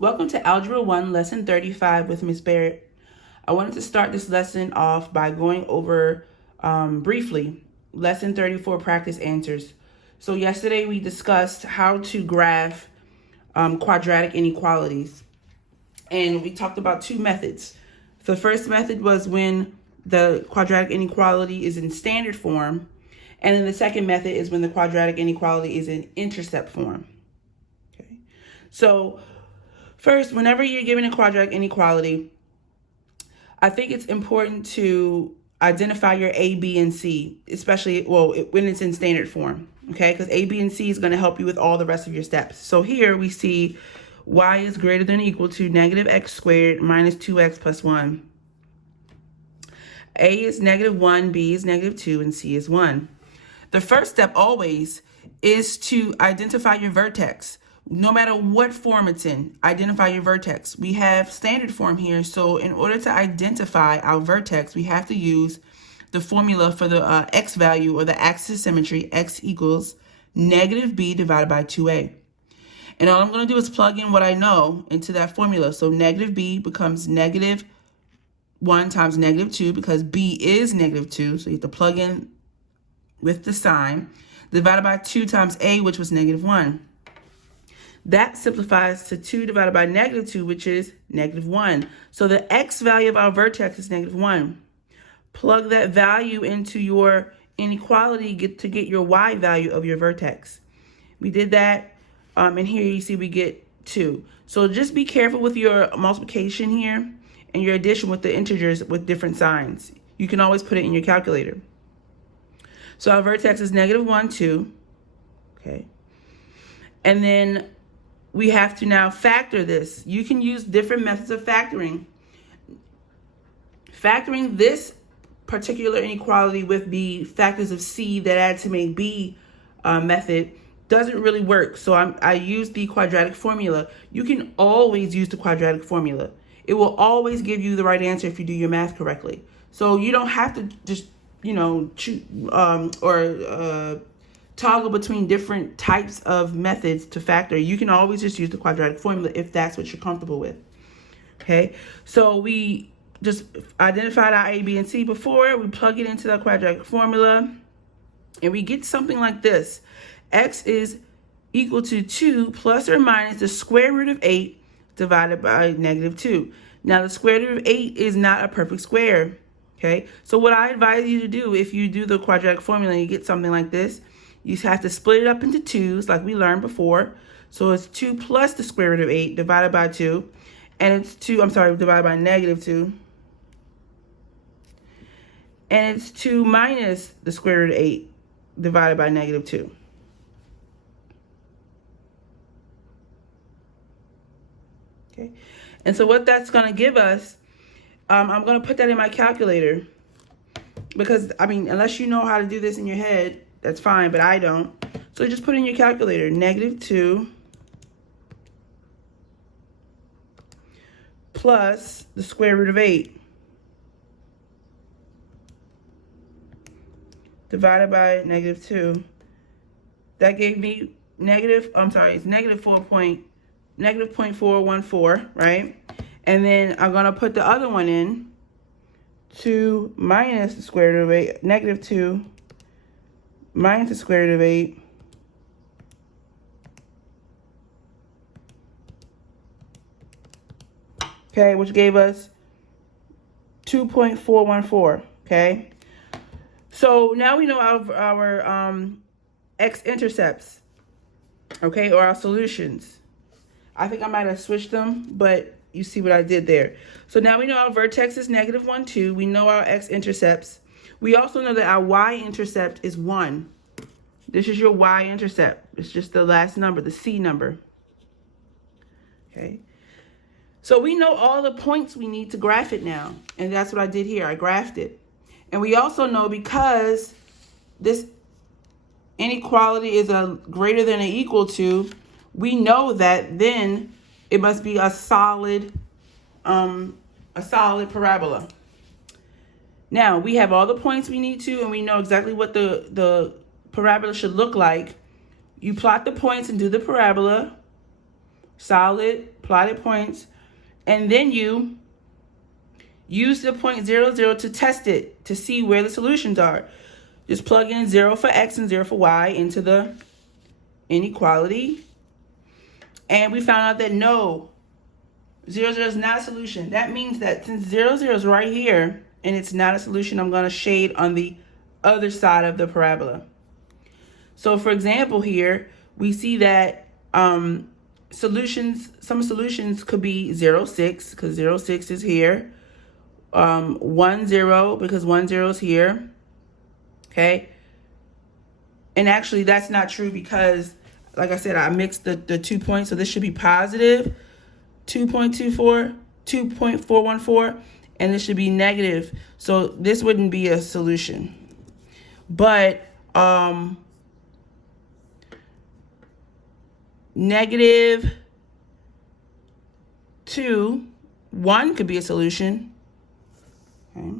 Welcome to Algebra 1, Lesson 35 with Ms. Barrett. I wanted to start this lesson off by going over briefly Lesson 34 practice answers. So yesterday we discussed how to graph quadratic inequalities. And we talked about two methods. The first method was when the quadratic inequality is in standard form. And then the second method is when the quadratic inequality is in intercept form. Okay. So first, whenever you're given a quadratic inequality, I think it's important to identify your A, B, and C, especially, when it's in standard form, okay? Because A, B, and C is going to help you with all the rest of your steps. So here we see y is greater than or equal to negative x squared minus 2x plus 1. A is -1, B is -2, and C is 1. The first step always is to identify your vertex. No matter what form it's in, identify your vertex. We have standard form here, so in order to identify our vertex, we have to use the formula for the x value, or the axis of symmetry, x equals negative b divided by 2a. And all I'm going to do is plug in what I know into that formula. So negative b becomes -1 times -2, because b is -2, so you have to plug in with the sign, divided by 2 times a, which was -1. That simplifies to 2 divided by -2, which is -1. So the x value of our vertex is -1. Plug that value into your inequality to get your y value of your vertex. We did that, and here you see we get 2. So just be careful with your multiplication here and your addition with the integers with different signs. You can always put it in your calculator. So our vertex is -1, 2. Okay. And then we have to now factor this. You can use different methods of factoring. Factoring this particular inequality with the factors of C that add to make B method doesn't really work. So I use the quadratic formula. You can always use the quadratic formula. It will always give you the right answer if you do your math correctly. So you don't have to just, choose toggle between different types of methods to factor. You can always just use the quadratic formula if that's what you're comfortable with. Okay, so we just identified our A, B, and C before. We plug it into the quadratic formula, and we get something like this. X is equal to 2 plus or minus the square root of 8 divided by -2. Now, the square root of 8 is not a perfect square. Okay, so what I advise you to do, if you do the quadratic formula and you get something like this, you have to split it up into 2's like we learned before. So it's 2 plus the square root of 8 divided by 2. And it's divided by -2. And it's 2 minus the square root of 8 divided by -2. Okay. And so what that's going to give us, I'm going to put that in my calculator. Because, unless you know how to do this in your head, that's fine, but I don't. So just put in your calculator, -2 plus the square root of 8 divided by -2. That gave me it's -0.414, right? And then I'm going to put the other one in, 2 minus the square root of 8, -2 minus the square root of 8 okay, which gave us 2.414. Okay, so now we know our x-intercepts, okay, or our solutions. I think I might have switched them, but you see what I did there. So now we know our vertex is -1, 2. We know our x-intercepts. We also know that our y-intercept is 1. This is your y-intercept. It's just the last number, the C number. Okay. So we know all the points we need to graph it now. And that's what I did here. I graphed it. And we also know, because this inequality is a greater than or equal to, we know that then it must be a solid parabola. Now, we have all the points we need to, and we know exactly what the parabola should look like. You plot the points and do the parabola. solid, plotted points, and then you use the point 0, 0 to test it, to see where the solutions are. Just plug in 0 for x and 0 for y into the inequality. And we found out that no, 0, 0 is not a solution. That means that since 0, 0 is right here and it's not a solution, I'm going to shade on the other side of the parabola. So for example here, we see that some solutions could be 0, 6, because 0, 6 is here. 1, 0, because 1, 0 is here. Okay. And actually that's not true because, like I said, I mixed the 2 points. So this should be positive 2.24, 2.414, and this should be negative. So this wouldn't be a solution. But negative 2, 1 could be a solution. Okay.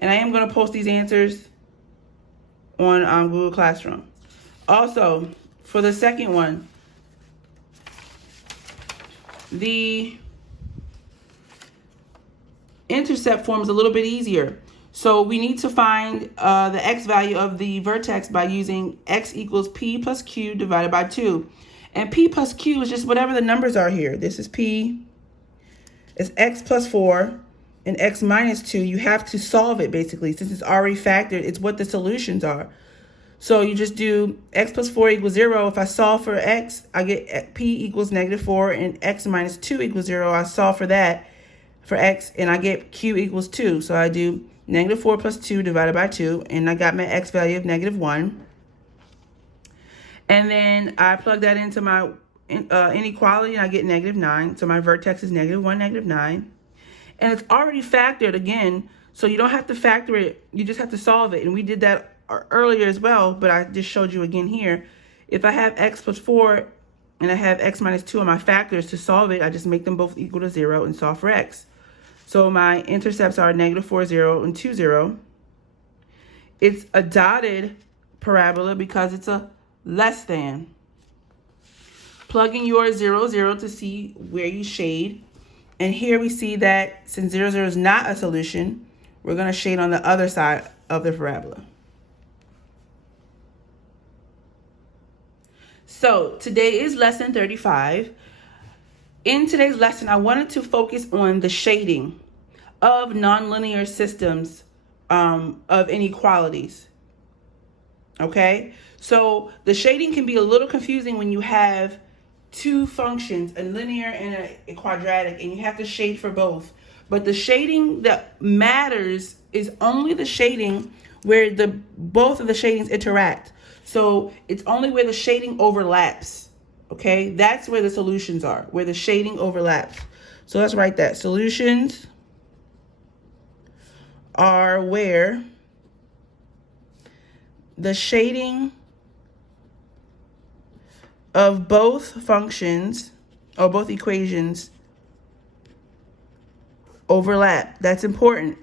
And I am going to post these answers on Google Classroom. Also, for the second one, the intercept form is a little bit easier. So we need to find the x value of the vertex by using x equals p plus q divided by 2. And p plus q is just whatever the numbers are here. This is p. It's x plus 4 and x minus 2. You have to solve it basically. Since it's already factored, it's what the solutions are. So you just do x plus 4 equals 0. If I solve for x, I get p equals negative 4 and x minus 2 equals 0. I solve for that for x and I get q equals 2. So I do negative 4 plus 2 divided by 2, and I got my x value of negative 1. And then I plug that into my inequality and I get negative 9. So my vertex is negative 1, negative 9. And it's already factored again, so you don't have to factor it. You just have to solve it. And we did that earlier as well, but I just showed you again here. If I have x plus 4 and I have x minus 2 on my factors, to solve it, I just make them both equal to 0 and solve for x. So my intercepts are negative 4, 0, and 2, 0. It's a dotted parabola because it's a less than. Plug in your 0, 0 to see where you shade. And here we see that since 0, 0 is not a solution, we're going to shade on the other side of the parabola. So today is lesson 35. In today's lesson, I wanted to focus on the shading of nonlinear systems of inequalities. Okay, so the shading can be a little confusing when you have two functions, a linear and a quadratic, and you have to shade for both. But the shading that matters is only the shading where both of the shadings interact. So it's only where the shading overlaps. Okay, that's where the solutions are, where the shading overlaps. So let's write that. Solutions are where the shading of both functions or both equations overlap. That's important.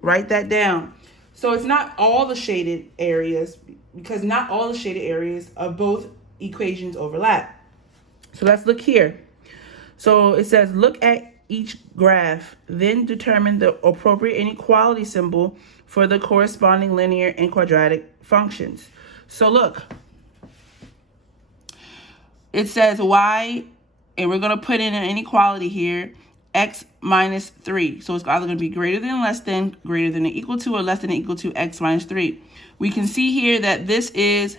Write that down. So it's not all the shaded areas, because not all the shaded areas of both equations overlap. So let's look here. So it says, look at each graph, then determine the appropriate inequality symbol for the corresponding linear and quadratic functions. So look, it says y, and we're going to put in an inequality here, x minus 3. So it's either going to be greater than, less than, greater than or equal to, or less than or equal to x minus 3. We can see here that this is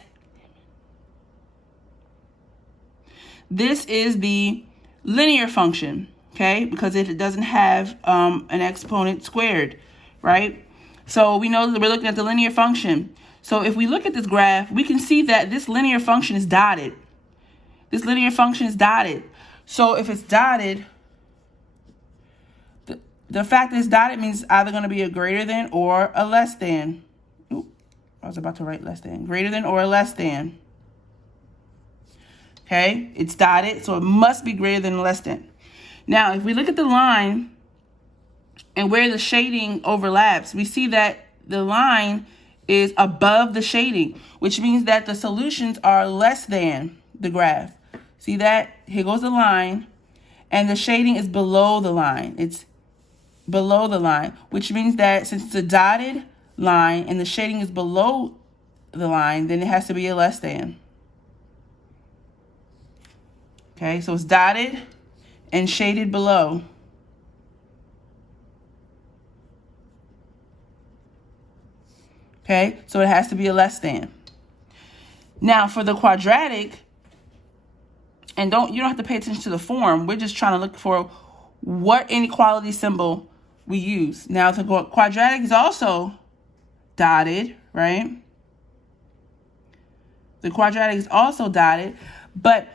the linear function, okay, because it doesn't have an exponent squared, right? So we know that we're looking at the linear function. So if we look at this graph, we can see that this linear function is dotted. This linear function is dotted. So if it's dotted, the fact that it's dotted means either going to be a greater than or a less than. Ooh, I was about to write less than. Greater than or less than. Okay, it's dotted, so it must be greater than or less than. Now, if we look at the line and where the shading overlaps, we see that the line is above the shading, which means that the solutions are less than the graph. See that? here goes the line, and the shading is below the line. It's below the line, which means that since it's a dotted line and the shading is below the line, then it has to be a less than. Okay, so it's dotted and shaded below. Okay, so it has to be a less than. Now for the quadratic, and you don't have to pay attention to the form. We're just trying to look for what inequality symbol we use. Now the quadratic is also dotted, right? The quadratic is also dotted, but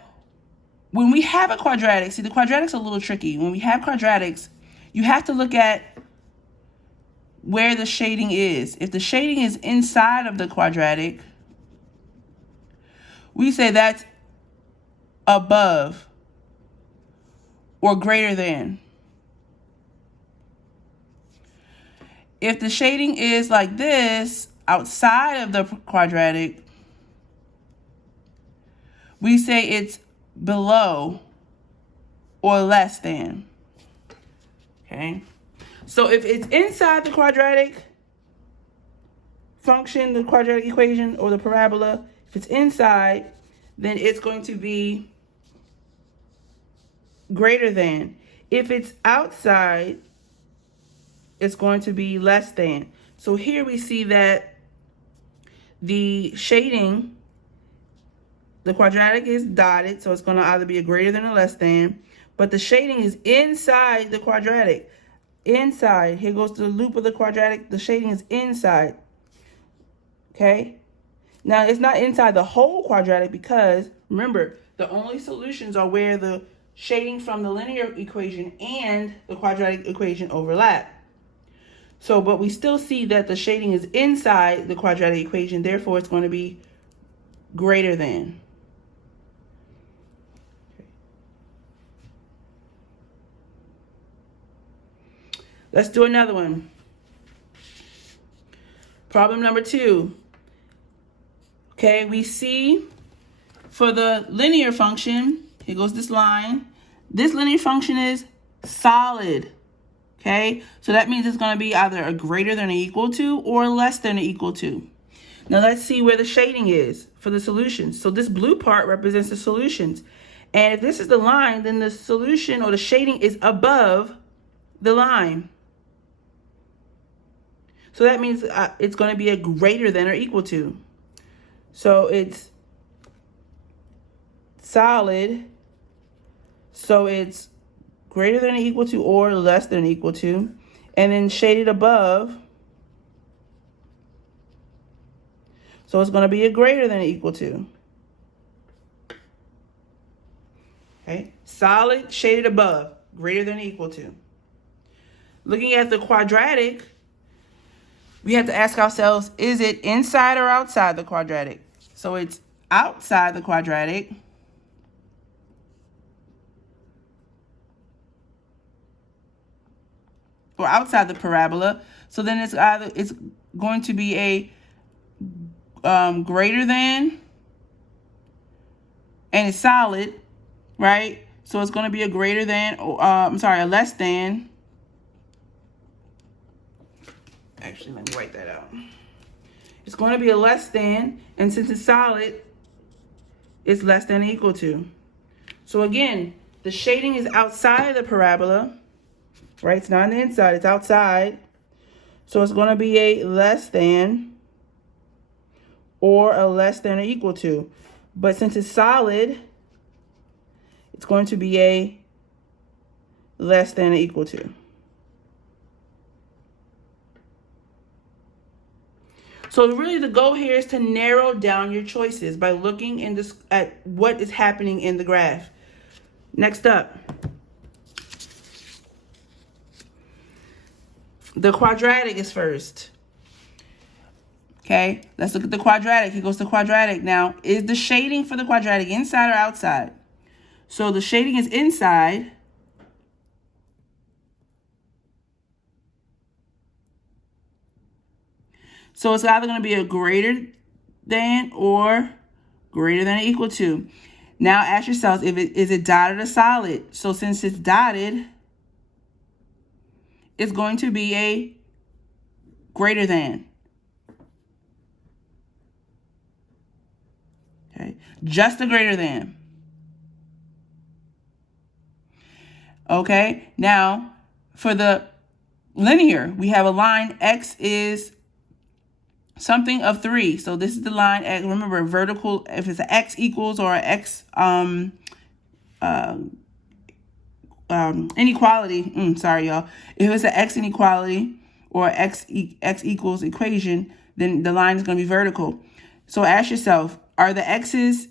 when we have a quadratic, see, the quadratic's a little tricky. When we have quadratics, you have to look at where the shading is. If the shading is inside of the quadratic, we say that's above or greater than. If the shading is like this, outside of the quadratic, we say it's below or less than. Okay? So if it's inside the quadratic function, the quadratic equation, or the parabola, if it's inside, then it's going to be greater than. If it's outside, it's going to be less than. So here we see that the shading, the quadratic is dotted, so it's going to either be a greater than or less than, but the shading is inside the quadratic. Inside, here goes the loop of the quadratic, the shading is inside. Okay? Now, it's not inside the whole quadratic because, remember, the only solutions are where the shading from the linear equation and the quadratic equation overlap. So, but we still see that the shading is inside the quadratic equation, therefore it's going to be greater than. Let's do another one. Problem number 2. Okay, we see for the linear function, here goes this line. This linear function is solid. Okay, so that means it's going to be either a greater than or equal to or less than or equal to. Now let's see where the shading is for the solutions. So this blue part represents the solutions. And if this is the line, then the solution or the shading is above the line. So that means it's going to be a greater than or equal to. So it's solid. So it's greater than or equal to or less than or equal to. And then shaded above. So it's going to be a greater than or equal to. Okay. Solid, shaded above, greater than or equal to. Looking at the quadratic, we have to ask ourselves, is it inside or outside the quadratic? So it's outside the quadratic. Or outside the parabola. So then it's going to be a greater than, and it's solid, right? So it's going to be a greater than, a less than. Actually, let me write that out. It's going to be a less than, and since it's solid, it's less than or equal to. So again, the shading is outside of the parabola, right? It's not on the inside, it's outside. So it's going to be a less than or a less than or equal to. But since it's solid, it's going to be a less than or equal to. So really the goal here is to narrow down your choices by looking at what is happening in the graph. Next up, the quadratic is first. Okay, let's look at the quadratic. Here goes the quadratic. Now, is the shading for the quadratic inside or outside? So the shading is inside. So it's either going to be a greater than or greater than or equal to. Now ask yourselves, is it dotted or solid? So since it's dotted, it's going to be a greater than. Okay, just a greater than. Okay, now for the linear, we have a line x is something of 3. So this is the line x. Remember, vertical, if it's an x equals or an x inequality, sorry y'all, if it's an x inequality or x equals equation, then the line is going to be vertical. So ask yourself, are the x's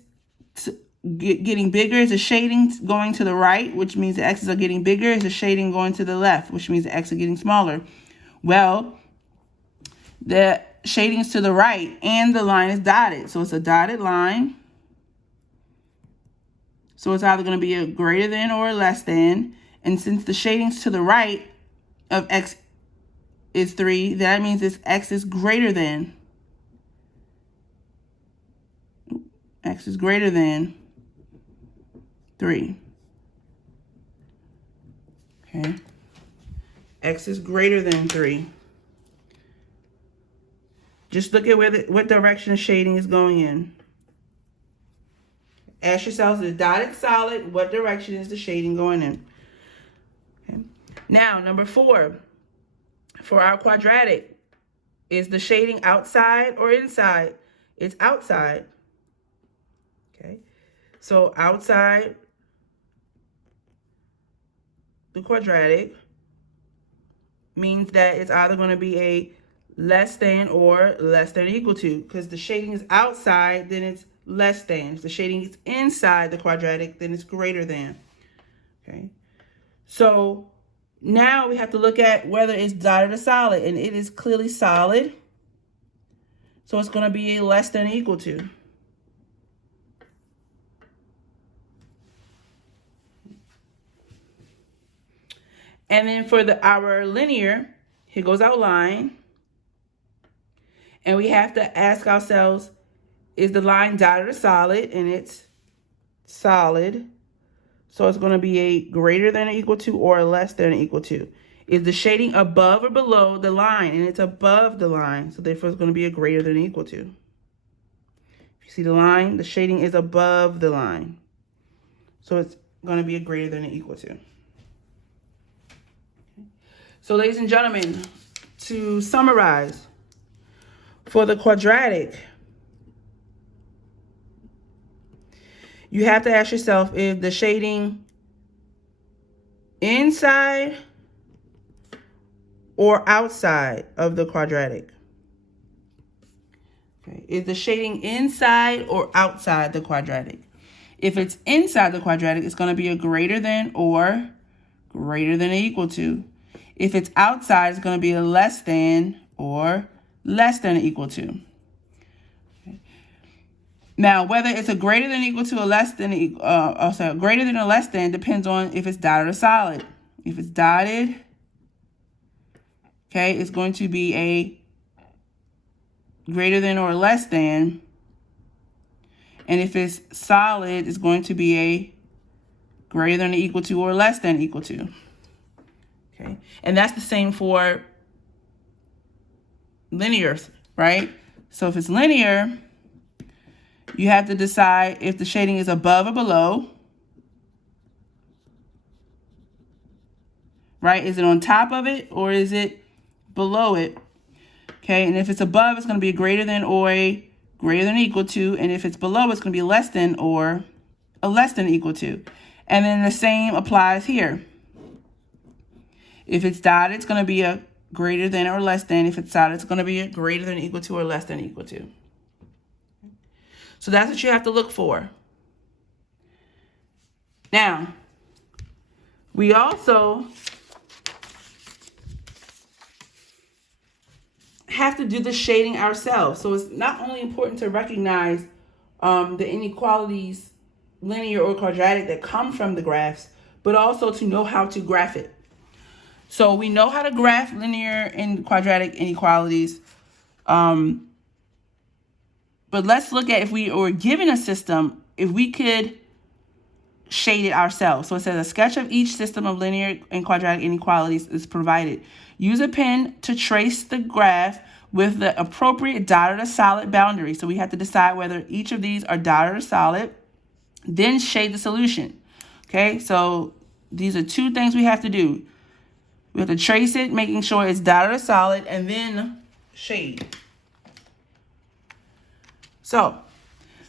getting bigger? Is the shading going to the right, which means the x's are getting bigger? Is the shading going to the left, which means the x's are getting smaller? Well, the shading is to the right and the line is dotted. So it's a dotted line. So it's either going to be a greater than or a less than. And since the shading's to the right of x is 3, that means this x is greater than. X is greater than 3. Okay. X is greater than 3. Just look at what direction the shading is going in. Ask yourselves, is dotted solid? What direction is the shading going in? Okay. Now, number 4, for our quadratic, is the shading outside or inside? It's outside. Okay. So outside the quadratic means that it's either going to be a less than or less than or equal to, because the shading is outside, then it's less than. If the shading is inside the quadratic, then it's greater than. Okay. So now we have to look at whether it's dotted or solid, and it is clearly solid. So it's going to be a less than or equal to. And then for our linear, here goes our line. And we have to ask ourselves, is the line dotted or solid? And it's solid. So it's going to be a greater than or equal to or less than or equal to. Is the shading above or below the line? And it's above the line. So therefore it's going to be a greater than or equal to. If you see the line, the shading is above the line. So it's going to be a greater than or equal to. So ladies and gentlemen, to summarize, for the quadratic, you have to ask yourself if the shading inside or outside of the quadratic. Okay. Is the shading inside or outside the quadratic? If it's inside the quadratic, it's going to be a greater than or greater than or equal to. If it's outside, it's going to be a less than or less than or equal to. Okay. Now, whether it's a greater than or equal to or less than greater than or less than depends on if it's dotted or solid. If it's dotted, okay, it's going to be a greater than or less than. And if it's solid, it's going to be a greater than or equal to or less than equal to. Okay, and that's the same for linear, right? So if it's linear, you have to decide if the shading is above or below, right? Is it on top of it or is it below it? Okay, and if it's above, it's going to be a greater than or a greater than or equal to, and if it's below, it's going to be less than or a less than equal to. And then the same applies here. If it's dotted, it's going to be a greater than or less than. If it's solid, it's going to be a greater than equal to or less than equal to. So that's what you have to look for. Now, we also have to do the shading ourselves. So it's not only important to recognize the inequalities, linear or quadratic, that come from the graphs, but also to know how to graph it. So we know how to graph linear and quadratic inequalities. But let's look at, if we were given a system, if we could shade it ourselves. So it says a sketch of each system of linear and quadratic inequalities is provided. Use a pen to trace the graph with the appropriate dotted or solid boundary. So we have to decide whether each of these are dotted or solid. Then shade the solution. Okay, so these are two things we have to do. We have to trace it, making sure it's dotted or solid, and then shade. So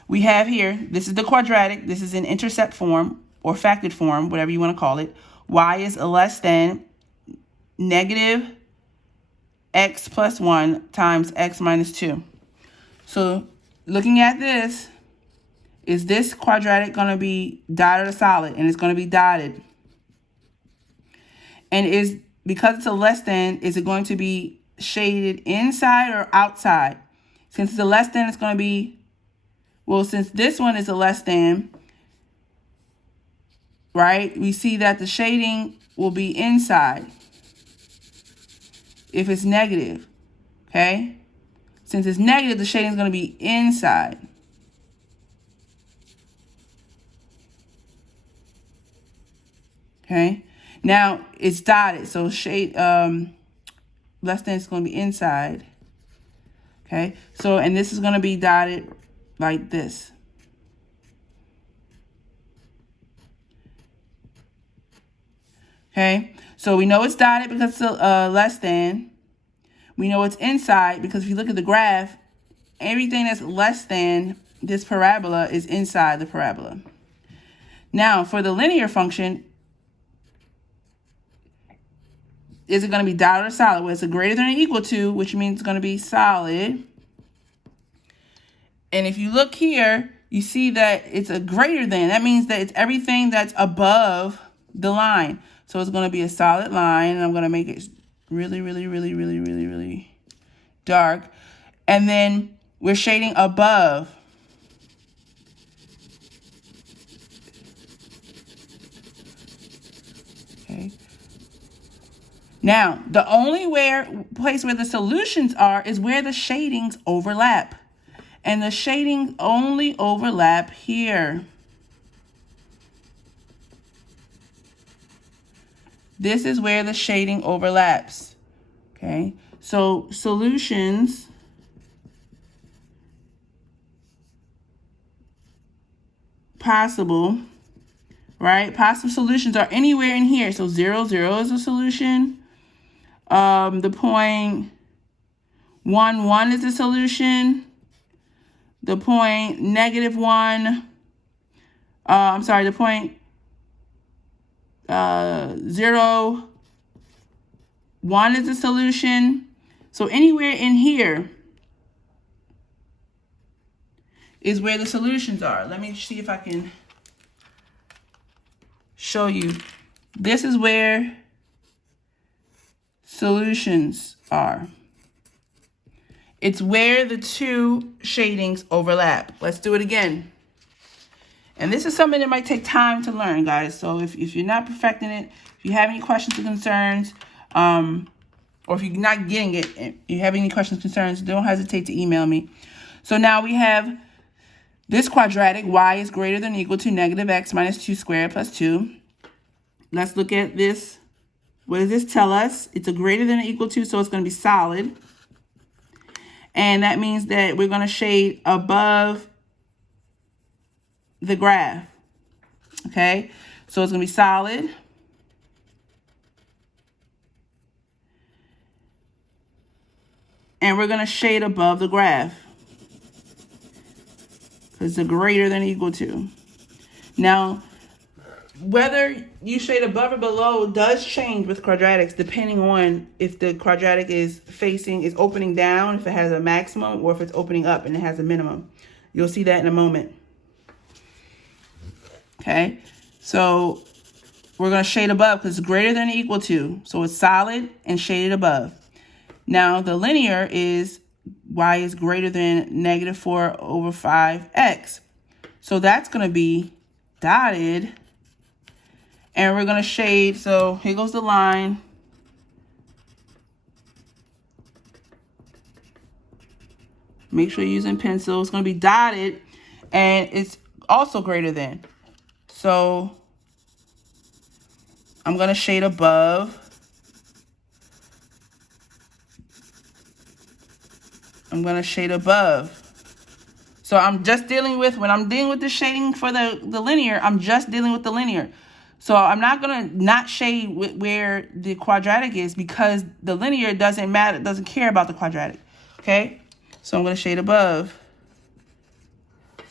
we have here, this is the quadratic. This is in intercept form or factored form, whatever you want to call it. Y is less than negative x plus 1 times x minus 2. So looking at this, is this quadratic going to be dotted or solid? And it's going to be dotted. And because it's a less than, is it going to be shaded inside or outside? Since it's a less than, it's going to be, well, since this one is a less than, right, we see that the shading will be inside if it's negative, okay? Since it's negative, the shading is going to be inside. Okay, now it's dotted, so shade less than is going to be inside. Okay, so and this is going to be dotted like this. Okay, so we know it's dotted because it's less than. We know it's inside because if you look at the graph, everything that's less than this parabola is inside the parabola. Now for the linear function, is it going to be dotted or solid? Well, it's a greater than or equal to, which means it's going to be solid. And if you look here, you see that it's a greater than. That means that it's everything that's above the line. So it's going to be a solid line, and I'm going to make it really, really, really, really, really, really dark. And then we're shading above. Okay. Now, the only place where the solutions are is where the shadings overlap. And the shadings only overlap here. This is where the shading overlaps. Okay, so solutions possible, right? Possible solutions are anywhere in here. So 0, 0 is a solution. The point 1, 1 is a solution. The point negative 1, the point 0, 1 is a solution. So anywhere in here is where the solutions are. Let me see if I can show you. This is where solutions are. It's where the two shadings overlap. Let's do it again. And this is something that might take time to learn, guys. So if you're not perfecting it, if you have any questions or concerns, or if you're not getting it, if you have any questions or concerns, don't hesitate to email me. So now we have this quadratic, y is greater than or equal to negative x minus 2 squared plus 2. Let's look at this. What does this tell us? It's a greater than or equal to, so it's going to be solid. And that means that we're going to shade above the graph. Okay, so it's going to be solid. And we're going to shade above the graph, because it's a greater than or equal to. Now, whether you shade above or below does change with quadratics depending on if the quadratic is opening down, if it has a maximum, or if it's opening up and it has a minimum. You'll see that in a moment. Okay, so we're going to shade above because it's greater than or equal to. So it's solid and shaded above. Now the linear is y is greater than negative 4 over 5x. So that's going to be dotted. And we're going to shade, so here goes the line. Make sure you're using pencil. It's going to be dotted, and it's also greater than. So I'm going to shade above. I'm going to shade above. So I'm just dealing with, when I'm dealing with the shading for the linear, I'm just dealing with the linear. So I'm not going to not shade where the quadratic is, because the linear doesn't matter, doesn't care about the quadratic. Okay? So I'm going to shade above.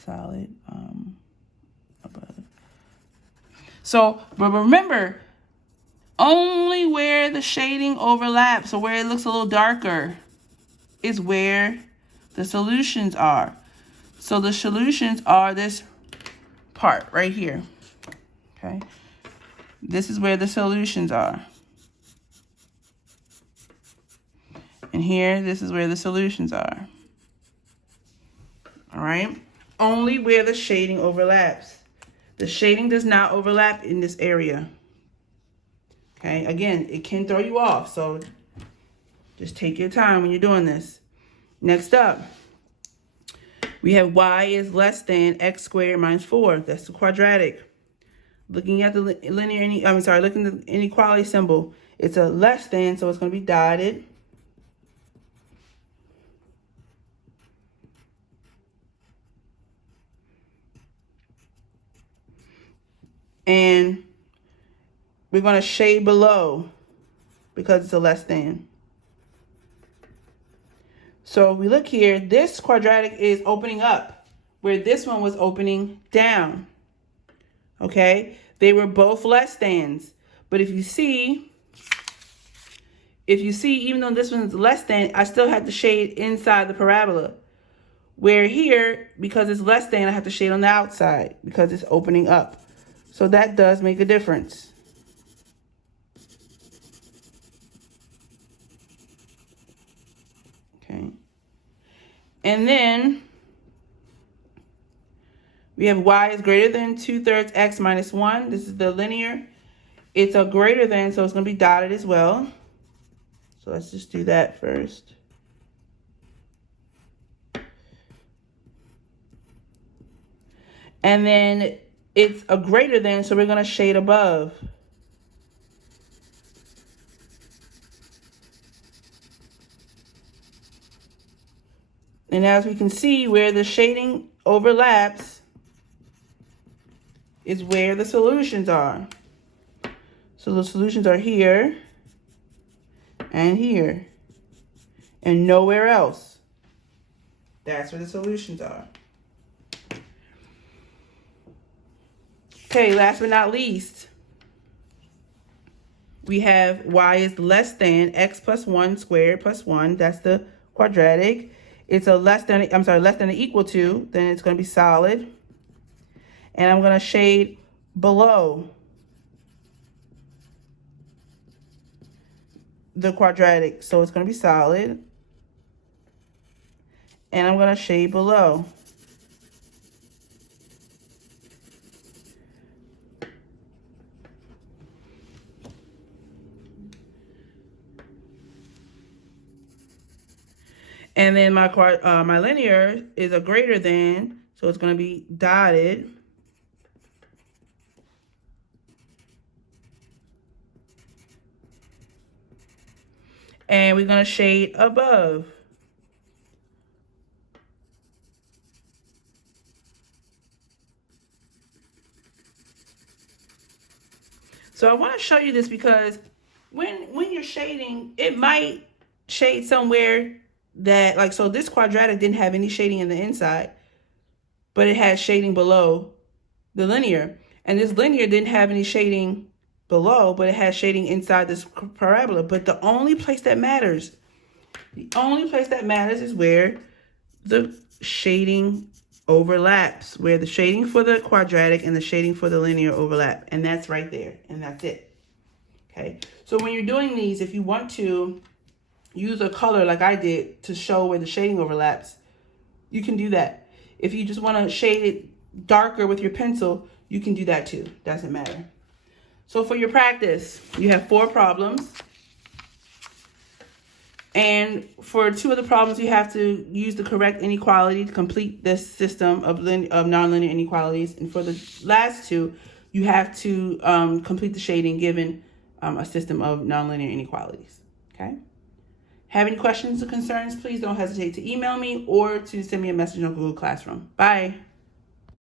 Solid. Above. So, but remember, only where the shading overlaps, or where it looks a little darker, is where the solutions are. So the solutions are this part right here. Okay? This is where the solutions are. And here, this is where the solutions are. All right? Only where the shading overlaps. The shading does not overlap in this area. Okay? Again, it can throw you off, so just take your time when you're doing this. Next up, we have y is less than x squared minus 4. That's the quadratic. Looking at the looking at the inequality symbol, it's a less than, so it's going to be dotted. And we're going to shade below because it's a less than. So if we look here, this quadratic is opening up where this one was opening down. Okay? They were both less thans. But if you see, even though this one's less than, I still have to shade inside the parabola. Where here, because it's less than, I have to shade on the outside because it's opening up. So that does make a difference. Okay. And then we have y is greater than 2/3 x minus 1. This is the linear. It's a greater than, so it's going to be dotted as well. So let's just do that first. And then it's a greater than, so we're going to shade above. And as we can see, where the shading overlaps is where the solutions are. So the solutions are here and here and nowhere else. That's where the solutions are. Okay, last but not least, we have y is less than x plus 1 squared plus 1. That's the quadratic. It's a less than or equal to, then it's going to be solid. And I'm going to shade below the quadratic. So it's going to be solid. And I'm going to shade below. And then my linear is a greater than, so it's going to be dotted. And we're going to shade above. So I want to show you this because when you're shading, it might shade somewhere that, like, so this quadratic didn't have any shading in the inside, but it had shading below the linear. And this linear didn't have any shading below, but it has shading inside this parabola. But the only place that matters, is where the shading overlaps, where the shading for the quadratic and the shading for the linear overlap. And that's right there, and that's it. Okay, so when you're doing these, if you want to use a color like I did to show where the shading overlaps, you can do that. If you just want to shade it darker with your pencil, you can do that too. Doesn't matter. So for your practice, you have 4 problems. And for 2 of the problems, you have to use the correct inequality to complete this system of nonlinear inequalities. And for the last 2, you have to complete the shading given a system of nonlinear inequalities. Okay? Have any questions or concerns, please don't hesitate to email me or to send me a message on Google Classroom. Bye.